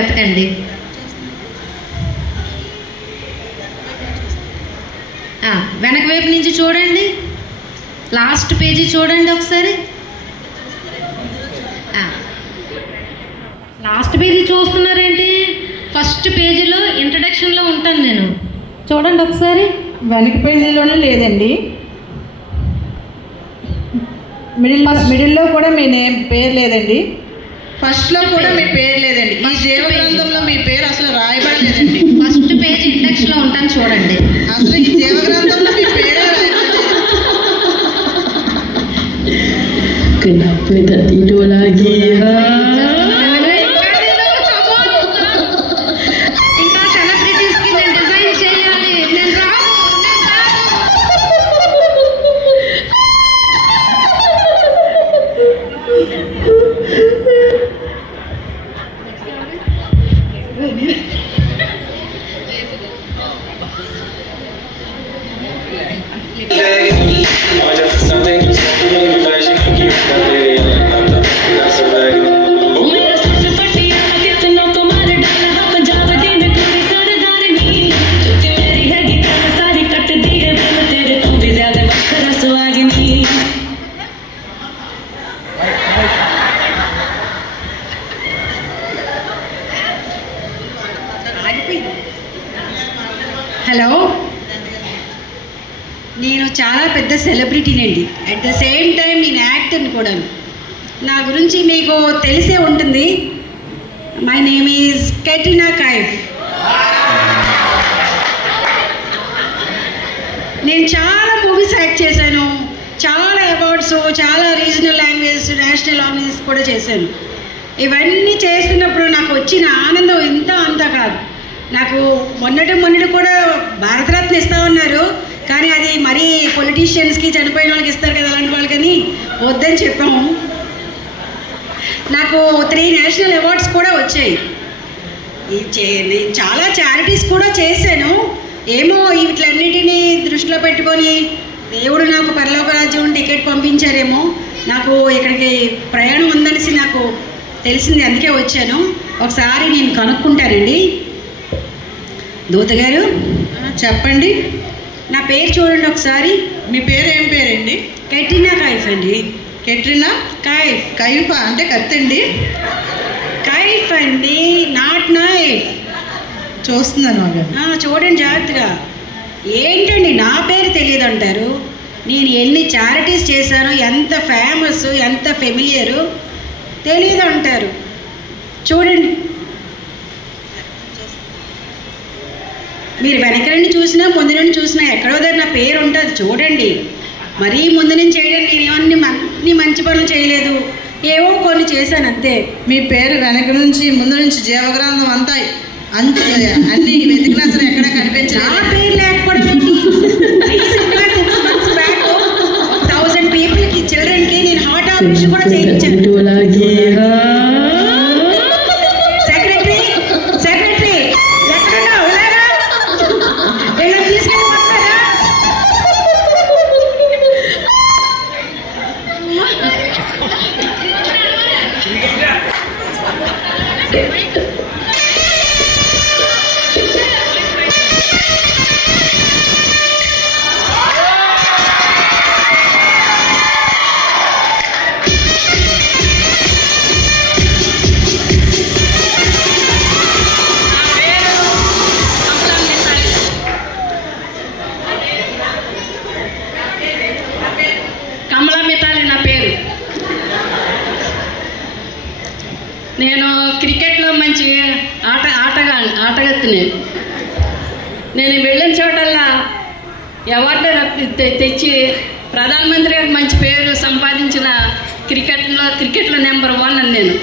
వెతకండి. వెనక వైపు నుంచి చూడండి, లాస్ట్ పేజీ చూడండి ఒకసారి. Last page చూస్తున్నారేంటి? ఫస్ట్ పేజీలో ఇంట్రడక్షన్లో ఉంటాను నేను, చూడండి ఒకసారి. వెనక పేజీలోనే లేదండి, మిడిల్లో కూడా మీ పేరు లేదండి, ఫస్ట్లో కూడా మీ పేరు లేదండి, ఈ జీవగ్రంథంలో మీ పేరు అసలు రాయబడలేదండి. ఫస్ట్ పేజ్ ఇండెక్స్లో ఉంటాను చూడండి. అసలు ఈ జీవగ్రంథంలో మీ పేరే ఇంకా సెలబ్రిటీస్కి నేను డిజైన్ చేయాలి, నేను రాను. హలో, నేను చాలా పెద్ద సెలబ్రిటీనండి. అట్ ద సేమ్ టైం నేను యాక్టర్ని కూడా. నా గురించి మీకు తెలిసే ఉంటుంది. My name is Katrina Kaif. నేను చాలా మూవీస్ యాక్ట్ చేశాను, చాలా అవార్డ్స్, చాలా రీజనల్ లాంగ్వేజ్, నేషనల్ లాంగ్వేజెస్ కూడా చేశాను. ఇవన్నీ చేస్తున్నప్పుడు నాకు వచ్చిన ఆనందం ఇంత అంత కాదు. నాకు మొన్నటి కూడా భారతరత్న ఇస్తామన్నారు, కానీ అది మరీ పొలిటీషియన్స్కి, చనిపోయిన వాళ్ళకి ఇస్తారు కదా అలాంటి వాళ్ళకని వద్దని చెప్పాము. నాకు 3 నేషనల్ అవార్డ్స్ కూడా వచ్చాయి. నేను చాలా చారిటీస్ కూడా చేశాను. ఏమో వీటిలన్నిటినీ దృష్టిలో పెట్టుకొని దేవుడు నాకు పరలోక రాజ్యం టికెట్ పంపించారేమో. నాకు ఇక్కడికి ప్రయాణం ఉందనేసి నాకు తెలిసింది, అందుకే వచ్చాను. ఒకసారి నేను కనుక్కుంటానండి. దూత గారు చెప్పండి. నా పేరు చూడండి ఒకసారి. మీ పేరు ఏం పేరండి? కెట్రినా కైఫ్ అండి. కెట్రినా కైఫ్. కైఫ్ అంటే కత్తండి? కైఫ్ అండి, నాట్ నైఫ్. చూస్తున్నాను చూడండి జాగ్రత్తగా. ఏంటండి నా పేరు తెలియదు అంటారు? నేను ఎన్ని చారిటీస్ చేశానో, ఎంత ఫేమస్, ఎంత ఫెమిలియరు తెలియదు అంటారు. చూడండి, మీరు వెనక నుండి చూసినా ముందు నుండి చూసినా ఎక్కడో దగ్గర నా పేరు ఉంటుంది చూడండి. మరీ ముందు నుంచి చేయడానికి నేను అన్ని మంచి పనులు చేయలేదు, ఏవో కొన్ని చేశాను అంతే. మీ పేరు వెనక నుంచి ముందు నుంచి జీవగ్రంథం అంతా అన్ని వెతికినా సరే ఎక్కడ కనిపించలేదు. నా పేరు లేకపోవడం ఏంటి? 6 months బ్యాక్ 1000 పీపుల్కి, చిల్డ్రన్కి నేను హార్ట్ ఆపరేషన్ కూడా చేయించాను. సెక్రటరీ ఎక్కడన్నా వెళ్ళారా? వీళ్ళని తీసుకెళ్ళి పడతారా? నేను క్రికెట్లో మంచి ఆటగత్తిని. నేను వెళ్ళిన చోటల్లా అవార్డు తెచ్చి ప్రధానమంత్రి గారికి మంచి పేరు సంపాదించిన క్రికెట్లో నెంబర్ 1 అని నేను.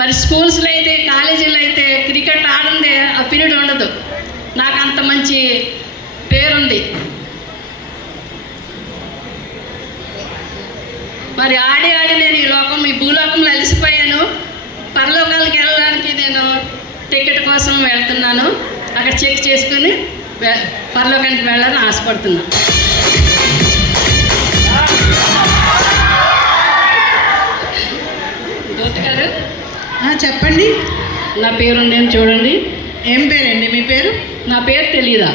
మరి స్కూల్స్లో అయితే, కాలేజీలో అయితే క్రికెట్ ఆడందే ఆ పీరియడ్ ఉండదు. నాకు అంత మంచి పేరుంది. మరి ఆడి నేను ఈ భూలోకంలో అలసిపోయాను. పరలోకాలకు వెళ్ళడానికి నేను టికెట్ కోసం వెళ్తున్నాను. అక్కడ చెక్ చేసుకుని పరలోకానికి వెళ్ళాలని ఆశపడుతున్నాను. దూత గారు చెప్పండి. నా పేరు నేను చూడండి. ఏం పేరండి మీ పేరు? నా పేరు తెలీదా?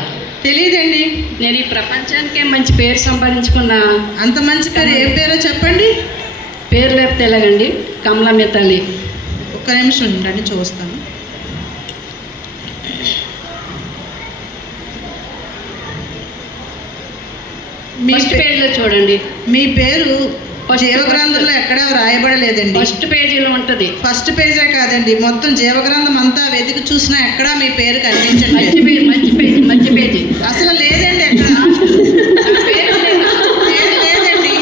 తెలీదండి. నేను ఈ ప్రపంచానికే మంచి పేరు సంపాదించుకున్నా. అంత మంచి పేరు ఏం పేరో చెప్పండి. పేరు లేకపోతే ఎలాగండి? కమలమ్మ తల్లి. ఒక్క నిమిషం ఉండండి, చూస్తాను. ఫస్ట్ పేజీలో చూడండి. మీ పేరు జీవగ్రంథంలో ఎక్కడా రాయబడలేదండి. ఫస్ట్ పేజీలో ఉంటుంది. ఫస్ట్ పేజే కాదండి, మొత్తం జీవగ్రంథం అంతా వెతికి చూసినా ఎక్కడా మీ పేరు కనిపించండి. మంచి పేజీ అసలు లేదండి, ఎక్కడ పేరు లేదండి.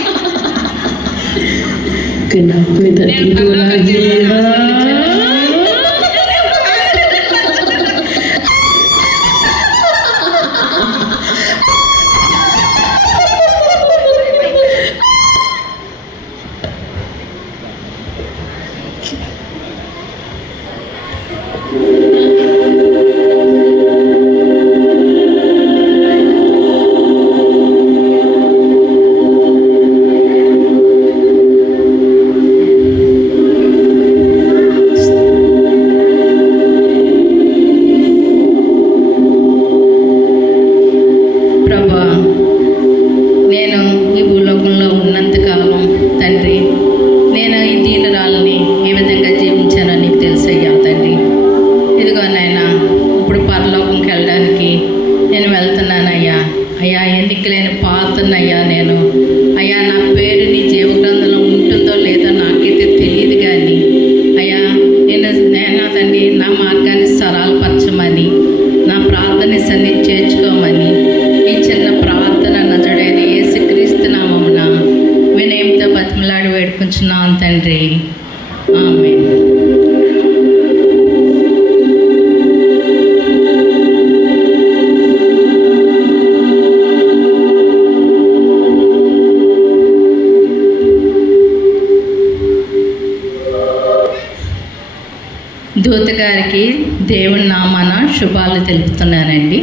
దూత గారికి దేవుని నామాన శుభాలు తెలుపుతున్నానండి.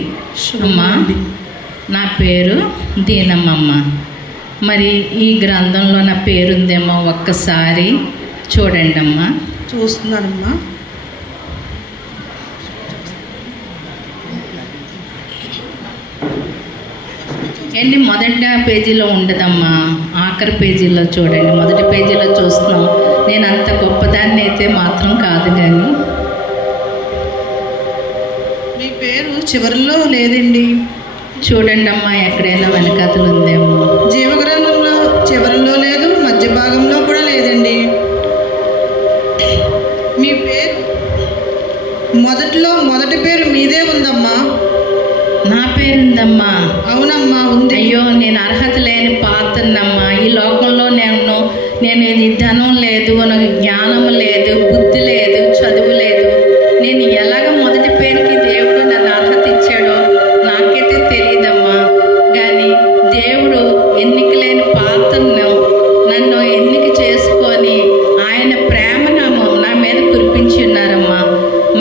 అమ్మ, నా పేరు దీనమ్మమ్మ. మరి ఈ గ్రంథంలో నా పేరుందేమో ఒక్కసారి చూడండి అమ్మా. చూస్తున్నానమ్మా. ఏంటి మొదటి పేజీలో ఉండదమ్మా, ఆఖరి పేజీలో చూడండి. మొదటి పేజీలో చూస్తున్నాం. నేను అంత గొప్పదాన్ని అయితే మాత్రం కాదు, కానీ మీ పేరు చివరిలో లేదండి. చూడండి అమ్మా, ఎక్కడైనా వెనకతలు ఉందేమో. జీవగ్రంథంలో చివరిలో లేదు, మధ్య భాగంలో కూడా లేదండి. మీ పేరు మొదటి పేరు మీదే ఉందమ్మా. నా పేరుందమ్మా? అవునమ్మా, ఉంది. అయ్యో, నేను అర్హత లేని పాత్రనమ్మా. ఈ లోకంలో నేను ఇది ధనం లేదు, నాకు జ్ఞానం లేదు, బుద్ధి లేదు, చదువు లేదు. నేను ఎలాగ మొదటి పేరుకి దేవుడు నన్ను అర్హత ఇచ్చాడో నాకైతే తెలియదమ్మా. కానీ దేవుడు ఎన్నిక లేని పాత్రను నన్ను ఎన్నిక చేసుకొని ఆయన ప్రేమను నా మీద కురిపించి ఉన్నారమ్మా.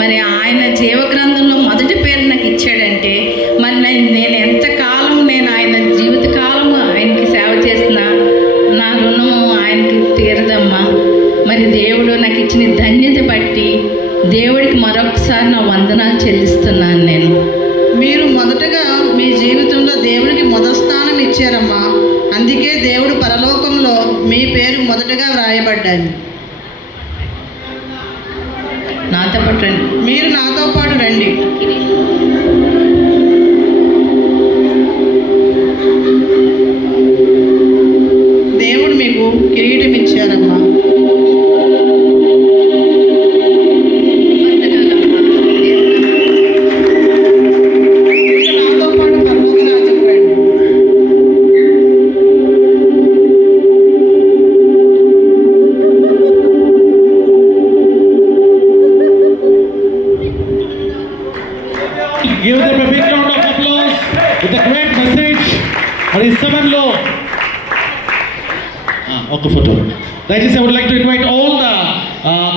మరి ఆయన జీవగ్రంథంలో మొదటి పేరు నాకు ఇచ్చాడంటే మరి నేను ఎంతకాలం నేను ఆయన జీవితకాలం ఆయనకి సేవ చేసిన నా రుణం ఆయనకి తీరదమ్మా. మరి దేవుడు నాకు ఇచ్చిన ధన్యత బట్టి దేవుడికి మరొకసారి నా వందనాలు చెల్లిస్తున్నాను. నేను మీరు మొదటగా మీ జీవితంలో దేవుడికి మొదటి స్థానం ఇచ్చారమ్మా. అందుకే దేవుడు పరలోకంలో మీ పేరు మొదటగా వ్రాయబడ్డాయి. నాతో పాటు రండి. మీరు నాతో పాటు రండి. దేవుడు మీకు కిరీటం ఇచ్చారమ్మా. నాతో పాటు పరలోక రాజ్యం రండి. Give them a big round of applause with a great message. మరి సమయంలో ఒక ఫోటో దయచేసి I would like to invite all the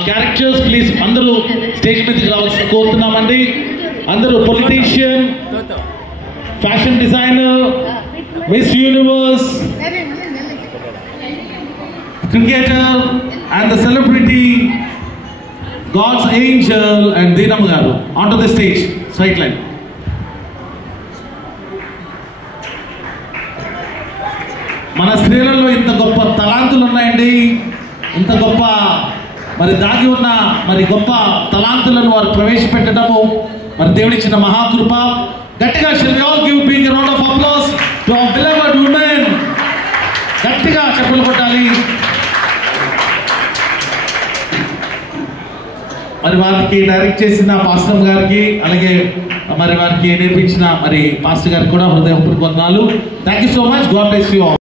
characters, please అందరూ స్టేజ్ మీదకి రావాల్సి కోరుతున్నామండి. అందరూ politician, fashion designer, miss universe, cricketer and the celebrity God's angel and Deenam garu onto the stage. Straight line. మన స్త్రీలలో ఇంత గొప్ప తలాంతులు ఉన్నాయండి. ఇంత గొప్ప మరి దాగి ఉన్న మరి గొప్ప తలాంతులను వారు ప్రవేశపెట్టడము మరి దేవుడిచ్చిన మహాకృప. గట్టిగా shall we all give big round of applause to our beloved women. గట్టిగా చప్పట్లు కొట్టాలి. మరి వారికి డైరెక్ట్ చేసిన పాస్టర్ గారికి అలాగే మరి వారికి నేర్పించిన మరి పాస్టర్ గారికి కూడా హృదయపూర్వక వందనాలు. Thank you so much. God bless you all.